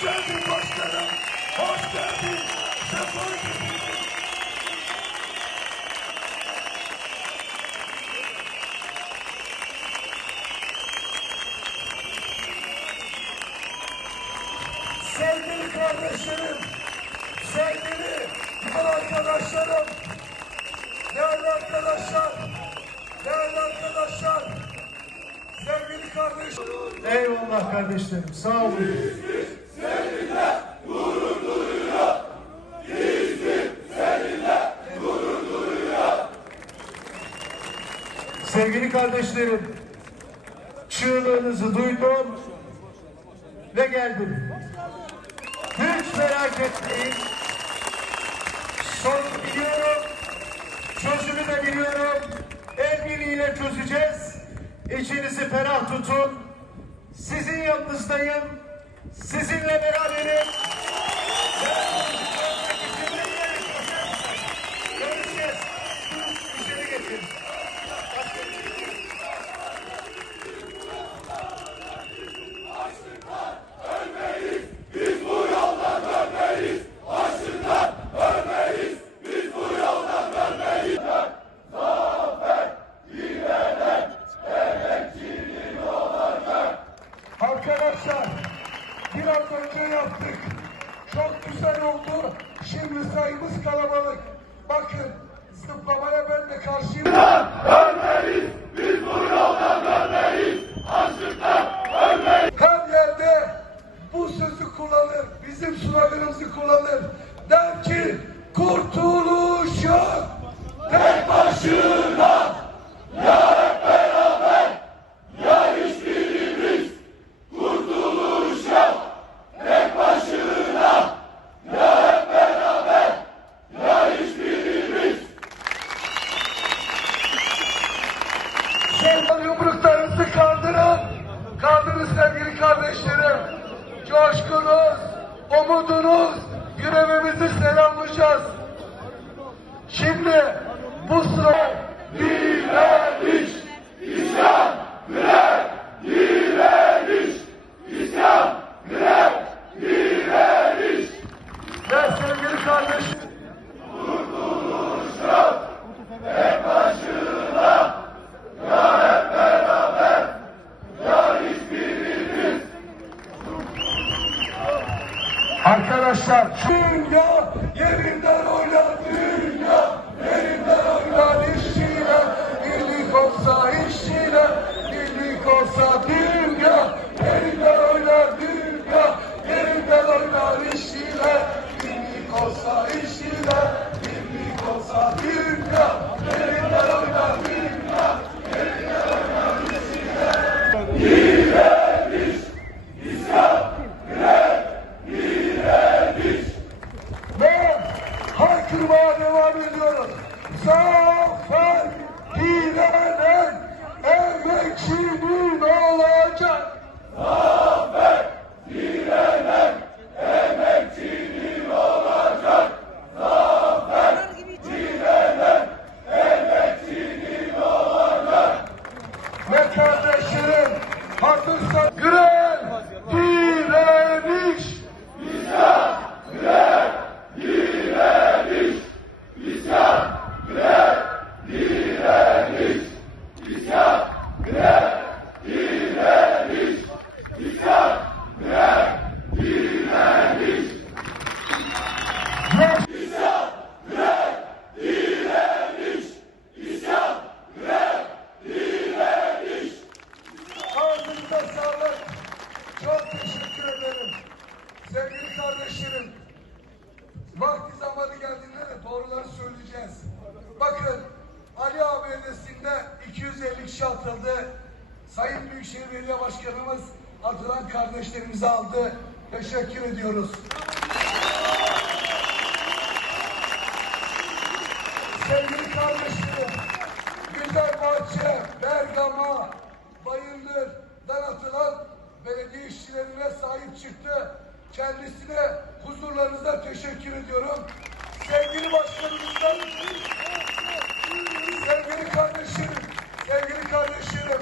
Hoş geldin başkanım. Hoş geldin. Sefa getirdin. Sevgili kardeşlerim, sevgili diğer arkadaşlarım, değerli arkadaşlar, değerli arkadaşlar, sevgili kardeşlerim. Eyvallah kardeşlerim. Sağ olun. Sevgili kardeşlerim, çığlığınızı duydum ve geldim. Hiç merak etmeyin. Son biliyorum, çözümü de biliyorum. El birliğiyle çözeceğiz. İçinizi ferah tutun. Sizin yanınızdayım. Sizinle beraberim. Görüşeceğiz. İçeri geçin. Arkadaşlar biraz önce yaptık. Çok güzel oldu. Şimdi sayımız kalabalık. Bakın zıplamaya ben de karşıyım. Her yerde bu sözü kullanır. Bizim sloganımızı kullanır. Der ki kurtuluş Arkadaşlar dünya yerinden oynar Pakistan doğruları söyleyeceğiz. Bakın, Ali Ağa Belediyesi'nde 250 kişi atıldı. Sayın Büyükşehir Belediye Başkanımız atılan kardeşlerimizi aldı. Teşekkür ediyoruz. Sevgili kardeşlerim, Güzelbahçe, Bergama, Bayındır'dan atılan belediye işçilerine sahip çıktı. Kendisine huzurlarınızda teşekkür ediyorum. Sevgili başkanımızdan, sevgili kardeşlerim, sevgili kardeşlerim,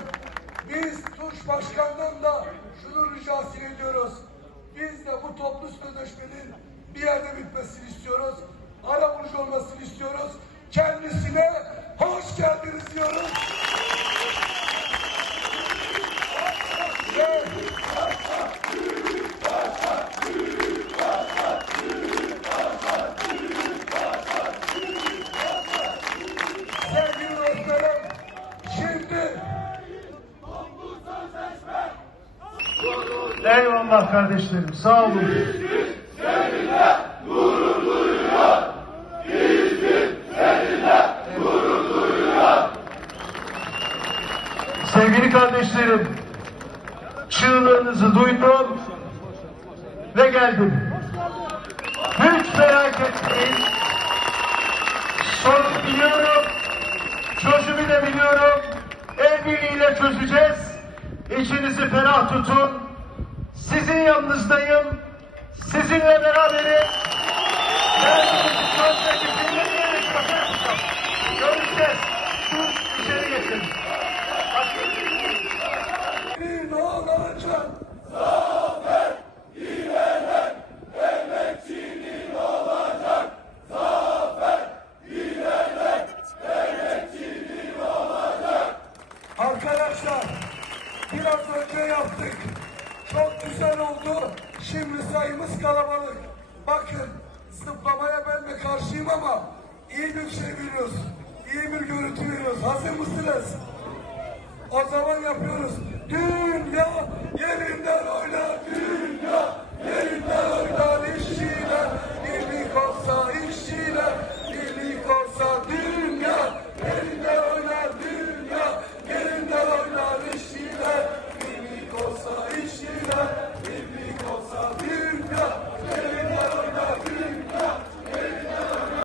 biz Tuş Başkanlığı'nda şunu ricasını ediyoruz. Biz de bu toplu sözleşmenin bir yerde bitmesini istiyoruz. Ara buluş olmasını istiyoruz. Kendisine hoş geldiniz diyoruz. Eyvallah kardeşlerim. Sağ olun. Sevgili kardeşlerim, çığlığınızı duydum ve geldim. Hiç merak etmeyin. Sorunu biliyorum, çözümü de biliyorum. El birliğiyle çözeceğiz. İçinizi ferah tutun. Sizin yanınızdayım. Sizinle beraberim. Kendinizi sözle dinlemeyerek bakın. Görüşeceğiz. Dur, içeri geçin. ne olacak? Arkadaşlar biraz önce yaptık. Çok güzel oldu. Şimdi sayımız kalabalık. Bakın zıplamaya ben de karşıyım ama iyi bir şey veriyoruz. İyi bir görüntü veriyoruz. Hazır mısınız? O zaman yapıyoruz. Dünya yerinden oynar.